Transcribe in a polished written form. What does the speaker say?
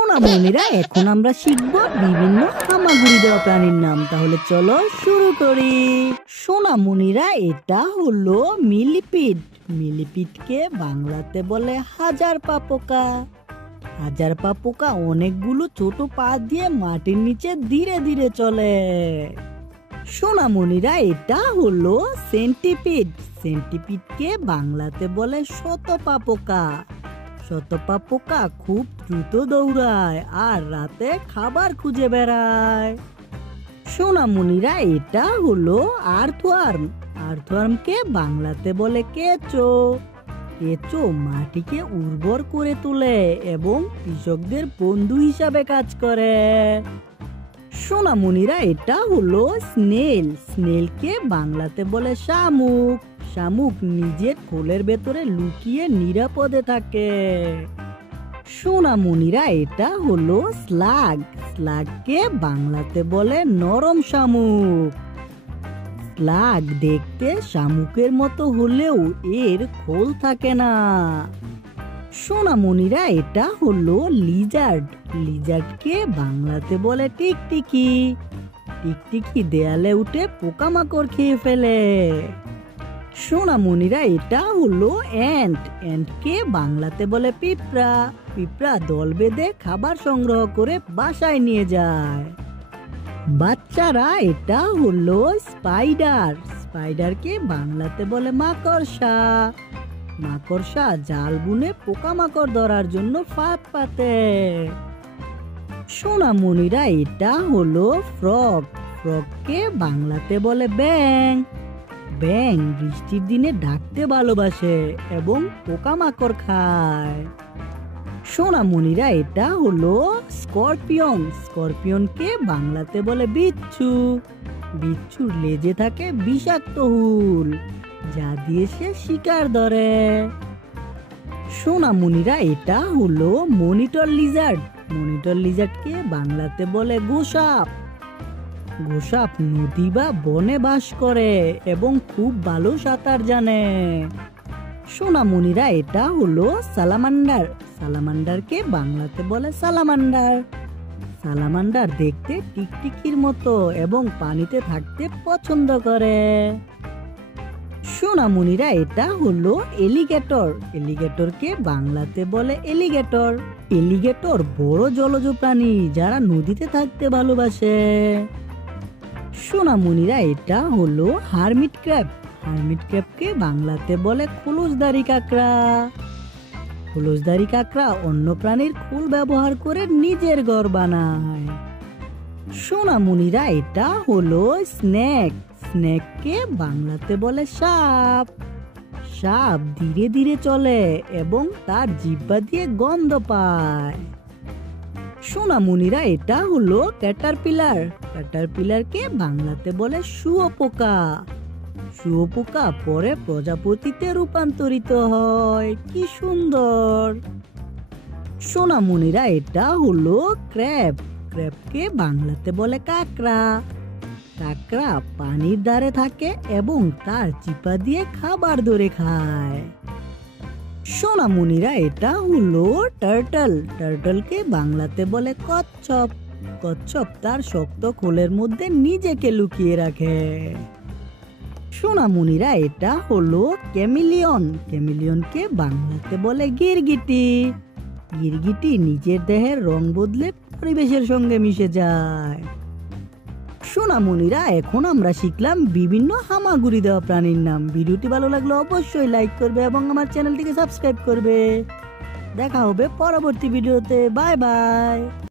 সোনামণিরা এখন আমরা শিখব বিভিন্ন হামাগুড়ি দেওয়া প্রাণীর নাম। তাহলে চলো শুরু করি। সোনামণিরা এটা হলো মিলিপিড। মিলিপিডকে বাংলাতে বলে হাজার পা পোকা। হাজার পা পোকা অনেকগুলো ছোট পা দিয়ে মাটির নিচে ধীরে ধীরে চলে। সোনামণিরা এটা হলো সেন্টিপিড। সেন্টিপিডকে বাংলাতে বলে শতপা পোকা। শতপা পোকা খুব দ্রুত দৌড়ায় আর রাতে খাবার খুঁজে বেড়ায়। সোনামণিরা এটা হলো আর্থওয়ার্ম। আর্থওয়ার্মকে বাংলাতে বলে কেঁচো। কেঁচো মাটিকে উর্বর করে তোলে এবং কৃষকদের বন্ধু হিসাবে কাজ করে। সোনামণিরা এটা হলো স্নেল। স্নেলকে বাংলাতে বলে শামুক। শামুক নিজের খোলের ভেতরে লুকিয়ে নিরাপদে থাকে। সোনামণিরা এটা হলো স্লাগ। স্লাগকে বাংলাতে বলে নরম শামুক। স্লাগ দেখতে শামুকের মতো হলেও এর খোল থাকে না। সোনামণিরা এটা হলো লিজার্ড। লিজার্ডকে বাংলাতে বলে টিকটিকি। টিকটিকি দেয়ালে উঠে পোকামাকড় খেয়ে ফেলে। সোনামণিরা এটা হলো এন্ট। এন্টকে বাংলাতে বলে পিঁপড়া। পিঁপড়া দল বেঁধে খাবার সংগ্রহ করে বাসায় নিয়ে যায়। বাচ্চারা এটা হলো স্পাইডার। স্পাইডারকে বাংলাতে বলে মাকড়সা। মাকড়সা জাল বুনে পোকামাকড় ধরার জন্য ফাঁদ পাতে। সোনামণিরা এটা হলো ফ্রগ। ফ্রগকে বাংলাতে বলে ব্যাঙ। ব্যাঙ বৃষ্টির দিনে ডাকতে ভালোবাসে এবং পোকামাকড় খায়। সোনামণিরা এটা হলো স্করপিয়ন। স্করপিয়নকে বাংলাতে বলে বিচ্ছু। বিচ্ছুর লেজে থাকে বিষাক্ত হুল, যা দিয়ে সে শিকার ধরে। সোনামণিরা এটা হলো মনিটর লিজার্ড। মনিটর লিজার্ডকে বাংলাতে বলে গোসাপ। গোসাপ নদী বা বনে বাস করে এবং খুব ভালো সাঁতার জানে। সোনামণিরা এটা হলো সালামান্ডার। সালামান্ডারকে বাংলাতে বলে সালামান্ডার। সালামান্ডার দেখতে টিকটিকির মতো এবং পানিতে থাকতে পছন্দ করে। সোনামণিরা এটা হলো এলিগেটর। এলিগেটরকে বাংলাতে বলে এলিগেটর। এলিগেটর বড় জলজ প্রাণী যারা নদীতে থাকতে ভালোবাসে। সোনামণিরা এটা হলো হারমিট ক্র্যাব। হারমিট ক্র্যাবকে বাংলাতে বলে খোলসদারি কাঁকড়া। খোলসদারি কাঁকড়া অন্য প্রাণীর খোল ব্যবহার করে নিজের ঘর বানায়। সোনামণিরা এটা হলো স্নেক। স্নেককে বাংলাতে বলে সাপ। সাপ ধীরে ধীরে চলে এবং তার জিহ্বা দিয়ে গন্ধ পায়। সোনামণিরা এটা হলো ক্যাটারপিলার। ক্যাটারপিলারকে বাংলাতে বলে শুঁয়োপোকা। শুঁয়োপোকা পরে প্রজাপতিতে রূপান্তরিত হয়। কি সুন্দর! সোনামণিরা এটা হলো ক্র্যাব। ক্র্যাবকে বাংলাতে বলে কাঁকড়া। কাঁকড়া পানির ধারে থাকে এবং তার চিপা দিয়ে খাবার ধরে খায়। সোনামণিরা এটা হলো টার্টল। টার্টলকে বাংলাতে বলে কচ্ছপ। কচ্ছপ তার শক্ত খোলের মধ্যে নিজেকে লুকিয়ে রাখে। সোনামণিরা এটা হলো ক্যামিলিয়ন। ক্যামিলিয়নকে বাংলাতে বলে গিরগিটি। গিরগিটি নিজের দেহের রং বদলে পরিবেশের সঙ্গে মিশে যায়। সোনামণিরা এখন আমরা শিখলাম বিভিন্ন হামাগুড়ি দেওয়া প্রাণীর নাম। ভিডিওটি ভালো লাগলে অবশ্যই লাইক করবে এবং আমার চ্যানেলটিকে সাবস্ক্রাইব করবে। দেখা হবে পরবর্তী ভিডিওতে। Bye bye.